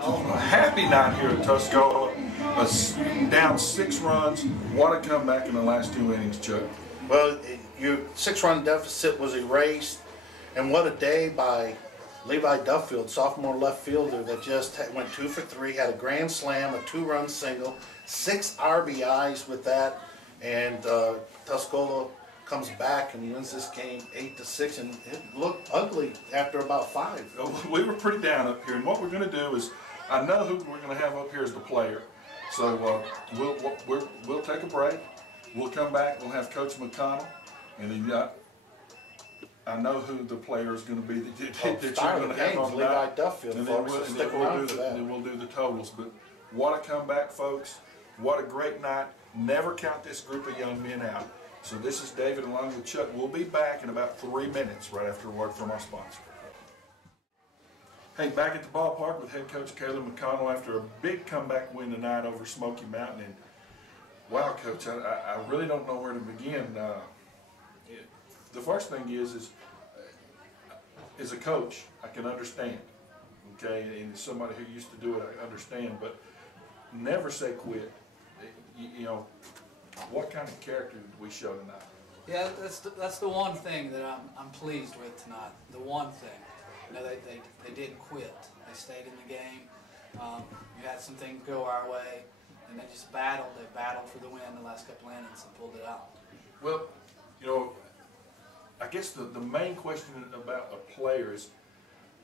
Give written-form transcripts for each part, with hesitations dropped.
A happy night here at Tuscola. Down 6 runs. What a comeback in the last 2 innings, Chuck. Well, your 6-run deficit was erased, and what a day by Levi Duffield, sophomore left fielder, that just went 2 for 3, had a grand slam, a 2-run single, 6 RBIs with that, and Tuscola comes back and wins this game 8-6, and it looked ugly after about 5. We were pretty down up here, and what we're going to do is, I know who we're going to have up here as the player, so we'll take a break. We'll come back. We'll have Coach McConnell, and then I know who the player is going to be that you're going to have on Levi Duffield, and folks. then we'll do the totals. But what a comeback, folks! What a great night! Never count this group of young men out. So this is David along with Chuck. We'll be back in about 3 minutes right after a word from our sponsor. Hey, back at the ballpark with head coach Caleb McConnell after a big comeback win tonight over Smoky Mountain. And wow, Coach, I really don't know where to begin. The first thing is as a coach, I can understand, okay, and as somebody who used to do it, I understand, but never say quit. You know, what kind of character did we show tonight? Yeah, that's the one thing that I'm pleased with tonight. The one thing, you know, they didn't quit. They stayed in the game. We had some things go our way, and they just battled. They battled for the win the last couple innings and pulled it out. Well, you know, I guess the main question about a player is,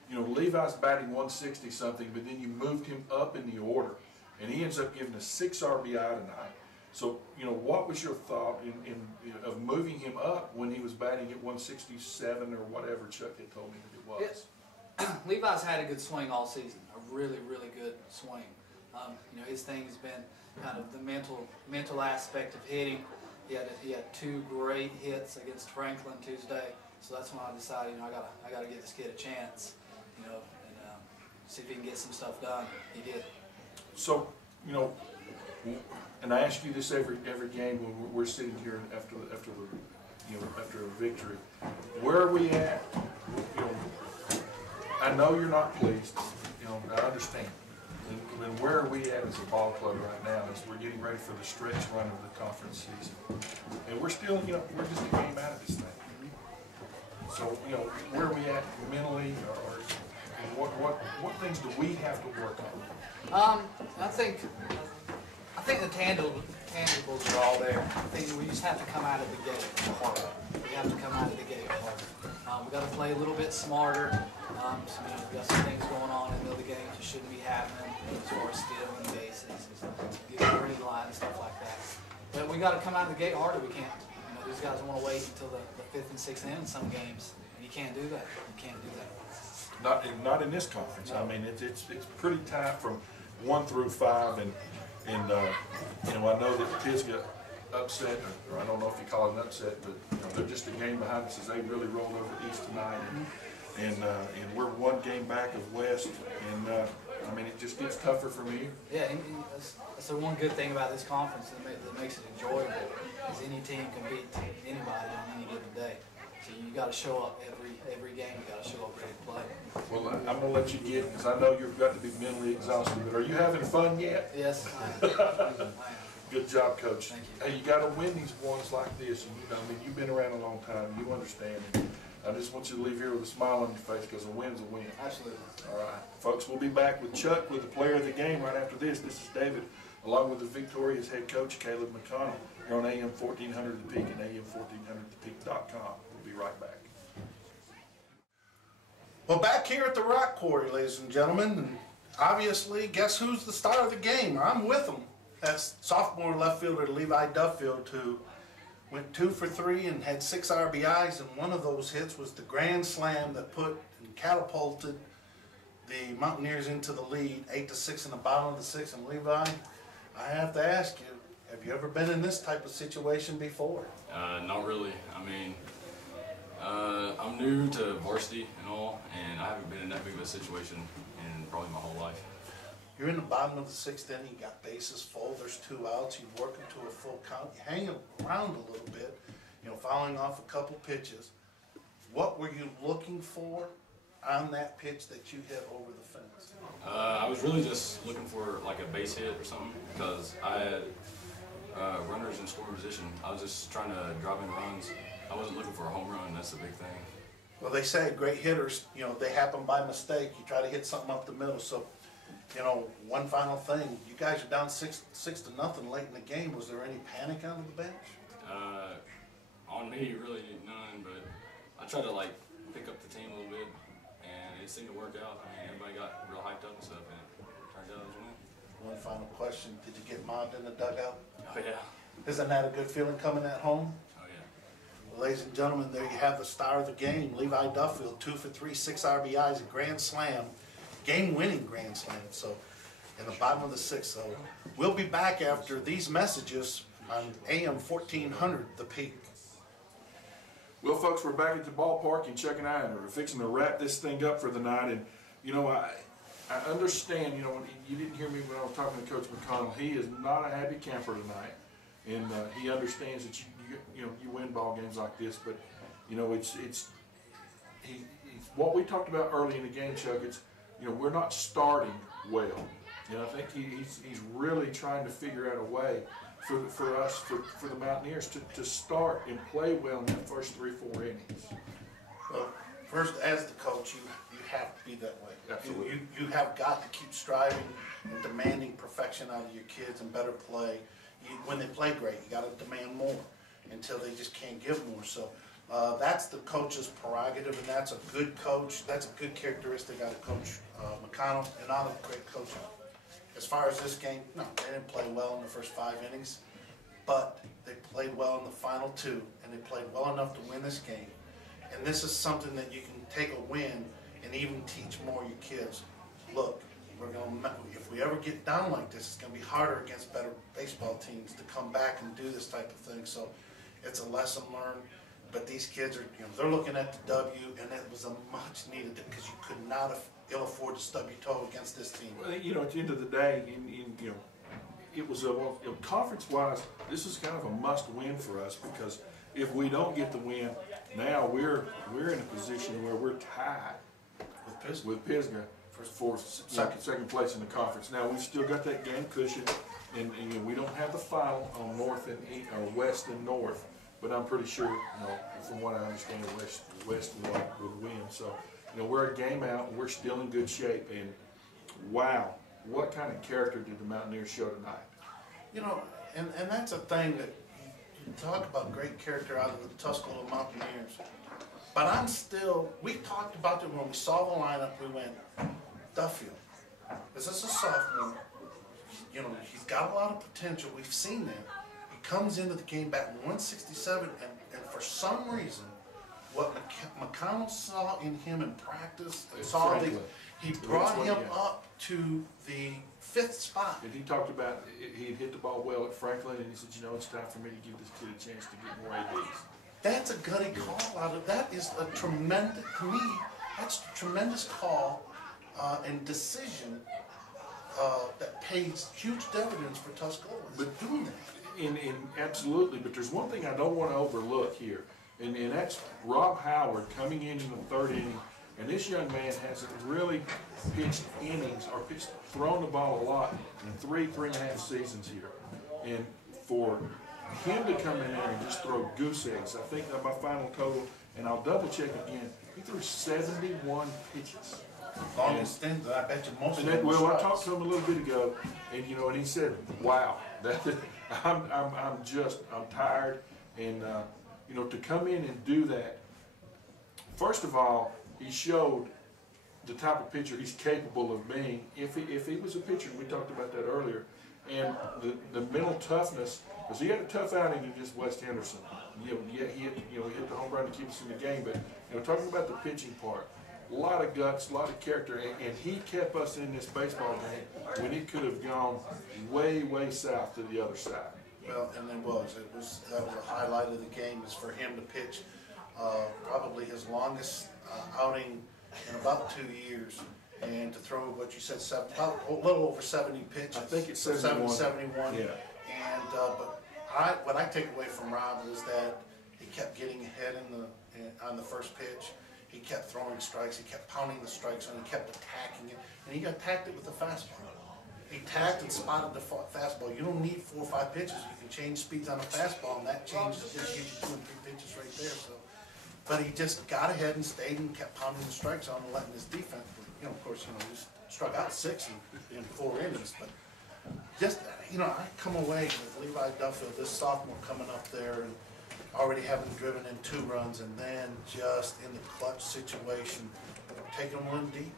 you know, Levi's batting 160 something, but then you moved him up in the order, and he ends up giving us 6 RBI tonight. So, you know, what was your thought of moving him up when he was batting at 167 or whatever Chuck had told me that it was? Yeah. Levi's had a good swing all season, a really, really good swing. You know, his thing has been kind of the mental aspect of hitting. He had 2 great hits against Franklin Tuesday, so that's when I decided, you know, I gotta give this kid a chance, you know, and see if he can get some stuff done. He did. So, you know, and I ask you this every game when we're sitting here after a victory. Where are we at? You know, I know you're not pleased. You know, I understand. And where are we at as a ball club right now as we're getting ready for the stretch run of the conference season? And we're still, you know, we're just a game out of this thing. So, you know, where are we at mentally, or what things do we have to work on? I think the tangibles are all there. I think we just have to come out of the gate harder. We have to come out of the gate harder. We got to play a little bit smarter. So, you know, we've got some things going on in the middle of the game that shouldn't be happening as far as stealing bases, getting the green line and stuff like that. But we got to come out of the gate harder. We can't. You know, these guys want to wait until the 5th and 6th inning in some games, and you can't do that. You can't do that. Not in this conference. No. I mean, it's pretty tight from 1 through 5, and you know, I know that Pisgah upset, or I don't know if you call it an upset, but you know, they're just a game behind us as they really rolled over East tonight, and we're 1 game back of West, and I mean, it just gets tougher from here. Yeah, and that's the one good thing about this conference that makes it enjoyable is any team can beat anybody on any given day. So you got to show up every game. You got to show up ready to play. Well, I'm gonna let you get, because I know you've got to be mentally exhausted. But are you having fun yet? Yes, I am. Good job, Coach. Thank you. Hey, you got to win these ones like this, and you know, I mean, you've been around a long time. You understand. I just want you to leave here with a smile on your face, because a win's a win. Absolutely. All right, folks. We'll be back with Chuck with the player of the game right after this. This is David, along with the victorious head coach Caleb McConnell. You're on AM 1400 The Peak and AM1400thepeak.com. We'll be right back. Well, back here at the Rock Quarry, ladies and gentlemen, and obviously, guess who's the star of the game? I'm with them. That's sophomore left fielder Levi Duffield, who went 2 for 3 and had 6 RBIs, and one of those hits was the grand slam that put and catapulted the Mountaineers into the lead, 8-6 in the bottom of the 6th. And Levi, I have to ask you, have you ever been in this type of situation before? Not really. I mean, I'm new to varsity and all, and I haven't been in that big of a situation in probably my whole life. You're in the bottom of the 6th inning, you got bases full, there's 2 outs, you work into a full count, you hang around a little bit, you know, fouling off a couple pitches. What were you looking for on that pitch that you hit over the fence? I was really just looking for like a base hit or something because I had runners in scoring position. I was just trying to drive in runs. I wasn't looking for a home run. That's the big thing. Well, they say great hitters, they happen by mistake. You try to hit something up the middle. So, one final thing. You guys are down 6-0 late in the game. Was there any panic out of the bench? On me, really none, but I tried to like pick up the team a little bit, and it seemed to work out. I mean, everybody got real hyped up and stuff, and it turned out as well. One final question. Did you get mobbed in the dugout? Oh yeah. Isn't that a good feeling coming at home? Oh yeah. Well, ladies and gentlemen, there you have the star of the game, Levi Duffield, 2 for 3, 6 RBIs, a grand slam, game-winning grand slam. So, in the bottom of the 6th. So, we'll be back after these messages on AM 1400, The Peak. Well, folks, we're back at the ballpark in Chuck and I are fixing to wrap this thing up for the night. And, I understand, you didn't hear me when I was talking to Coach McConnell. He is not a happy camper tonight. And he understands that you win ball games like this. But, it's what we talked about early in the game, Chuck. It's, we're not starting well. And I think he's really trying to figure out a way for us, for the Mountaineers to start and play well in that first 3-4 innings. Well, first, as the coach, you have to be that way. Absolutely. You have got to keep striving and demanding perfection out of your kids and better play. When they play great, you got to demand more until they just can't give more. So that's the coach's prerogative, and that's a good coach. That's a good characteristic out of Coach McConnell and all the great coaching. As far as this game, no, they didn't play well in the first 5 innings, but they played well in the final 2, and they played well enough to win this game. And this is something that you can take a win and even teach more your kids. Look, if we ever get down like this, it's going to be harder against better baseball teams to come back and do this type of thing. So it's a lesson learned. But these kids are, they're looking at the W, and it was a much needed because you could not have ill afford to stub your toe against this team. Well, at the end of the day, it was conference-wise, this is kind of a must-win for us because if we don't get the win, now we're in a position where we're tied with Pisgah for second place in the conference. Now we've still got that game cushion, and we don't have the final on North and East, or West and North. But I'm pretty sure, from what I understand, West would win. So, we're a game out, and we're still in good shape. And wow, what kind of character did the Mountaineers show tonight? And that's a thing that you talk about great character out of the Tuscola Mountaineers. But we talked about it when we saw the lineup. We went, Duffield, is this a sophomore? He's got a lot of potential. We've seen that. Comes into the game batting 167, and for some reason, what McConnell saw in him in practice, he brought him up to the 5th spot. And he talked about he hit the ball well at Franklin, and he said, it's time for me to give this kid a chance to get more ABs. That's a gutty call out of that. Is a tremendous, to me, that's a tremendous call and decision that pays huge dividends for Tuscola. But doing that. Absolutely, but there's one thing I don't want to overlook here, and that's Rob Howard coming in the 3rd inning, and this young man hasn't really pitched innings or thrown the ball a lot in 3.5 seasons here. And for him to come in there and just throw goose eggs, I think that my final total, and I'll double check again, he threw 71 pitches. Longest stint, I bet you most of them. Well, I talked to him a little bit ago, and and he said, "Wow, I'm tired," and to come in and do that. First of all, he showed the type of pitcher he's capable of being. If he was a pitcher, we talked about that earlier, and the mental toughness, because he had a tough outing against West Henderson. He hit the home run to keep us in the game, but talking about the pitching part. A lot of guts, a lot of character, and he kept us in this baseball game when it could have gone way, way south to the other side. Well, and that was a highlight of the game, is for him to pitch probably his longest outing in about 2 years, and to throw what you said, a little over 70 pitches. I think it's 71. Yeah. And but what I take away from Rob is that he kept getting ahead on the first pitch. he kept throwing strikes, he kept pounding the strikes, and he kept attacking it, and he attacked it with the fastball. He tagged and spotted the fastball. You don't need 4 or 5 pitches. You can change speeds on a fastball, and that changes, just gives you 2 and 3 pitches right there. So, but he just got ahead and stayed and kept pounding the strikes on and letting his defense. You know, of course, he struck out 6 in 4 innings. But just, I come away with Levi Duffield, this sophomore coming up there and already having driven in 2 runs, and then just in the clutch situation, taking one deep,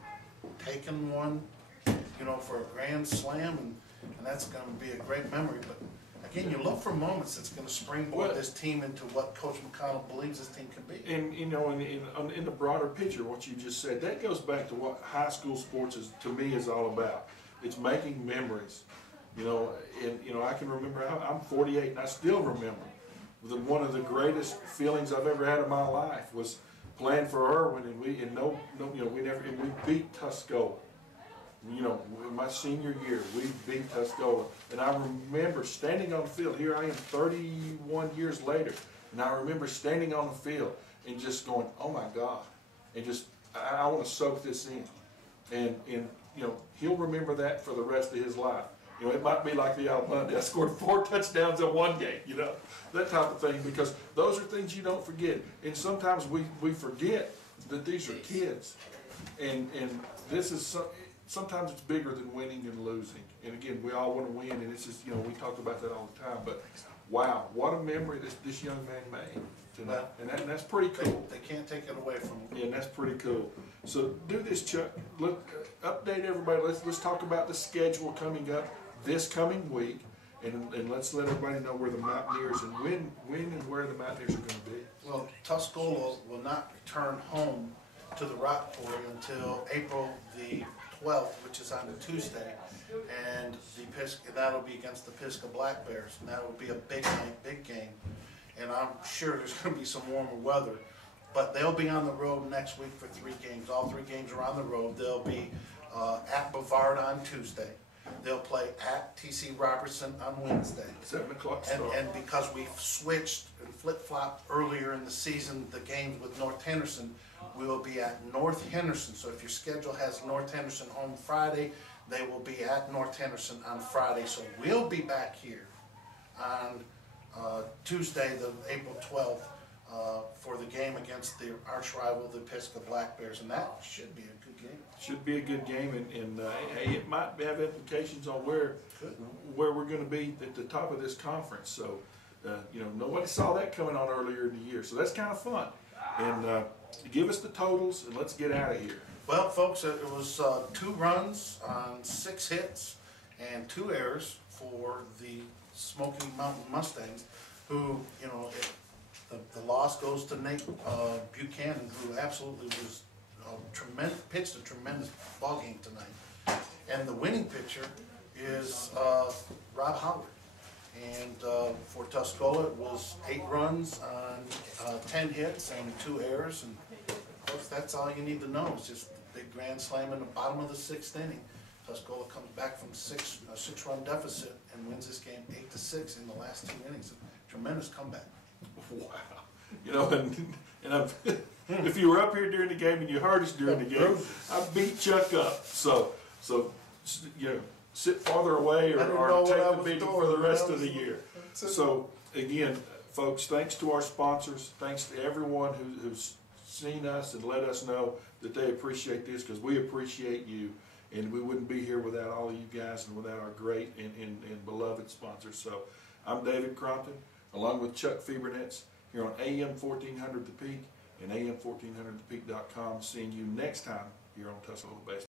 taking one, for a grand slam, and that's going to be a great memory. But again, you look for moments that's going to springboard this team into what Coach McConnell believes this team can be. And in the broader picture, what you just said, that goes back to what high school sports to me is all about. It's making memories. I can remember. I'm 48, and I still remember one of the greatest feelings I've ever had in my life was playing for Irwin, and we beat Tuscola. In my senior year, we beat Tuscola. And I remember standing on the field. Here I am 31 years later. And I remember standing on the field and just going, oh my God. And just, I want to soak this in. And he'll remember that for the rest of his life. It might be like the Alabama. I scored 4 touchdowns in one game, that type of thing. Because those are things you don't forget. And sometimes we forget that these are kids. And this is sometimes it's bigger than winning and losing. And again, we all want to win, and it's just, we talk about that all the time. But wow, what a memory this young man made tonight. And that's pretty cool. They can't take it away from him. Yeah, and that's pretty cool. So do this, Chuck. Look, update everybody. Let's talk about the schedule coming up this coming week, and let's let everybody know where the Mountaineers and when and where the Mountaineers are going to be. Well, Tuscola will not return home to the rock quarry until April the 12th, which is on a Tuesday, and that'll be against the Pisgah Black Bears, and that will be a big night, big game, and I'm sure there's going to be some warmer weather, but they'll be on the road next week for 3 games. All 3 games are on the road. They'll be at Brevard on Tuesday. They'll play at T.C. Robertson on Wednesday. 7 o'clock start. And because we've switched and flip-flopped earlier in the season, the games with North Henderson, we will be at North Henderson. So if your schedule has North Henderson home Friday, they will be at North Henderson on Friday. So we'll be back here on Tuesday, the April 12th, for the game against the arch rival, the Pisgah Black Bears, and that should be a good game. Should be a good game, and hey, it might have implications on where we're going to be at the top of this conference. So, nobody saw that coming on earlier in the year, so that's kind of fun. And give us the totals, and let's get out of here. Well, folks, it was 2 runs on 6 hits and 2 errors for the Smoky Mountain Mustangs, who, the loss goes to Nate Buchanan, who absolutely was pitched a tremendous ball game tonight. And the winning pitcher is Rob Howard. And for Tuscola, it was 8 runs on 10 hits and 2 errors. And of course, that's all you need to know. It's just a big grand slam in the bottom of the 6th inning. Tuscola comes back from a 6-run deficit and wins this game 8-6 in the last 2 innings. A tremendous comeback. Wow. And if you were up here during the game and you heard us during the game, I beat Chuck up. So sit farther away or take the beating for the rest of the year. So again, folks, thanks to our sponsors, thanks to everyone who's seen us and let us know that they appreciate this, because we appreciate you, and we wouldn't be here without all of you guys and without our great and beloved sponsors. So I'm David Crompton, along with Chuck Fiebernitz, here on AM 1400 The Peak and AM1400thepeak.com. Seeing you next time here on Tuscola Baseball.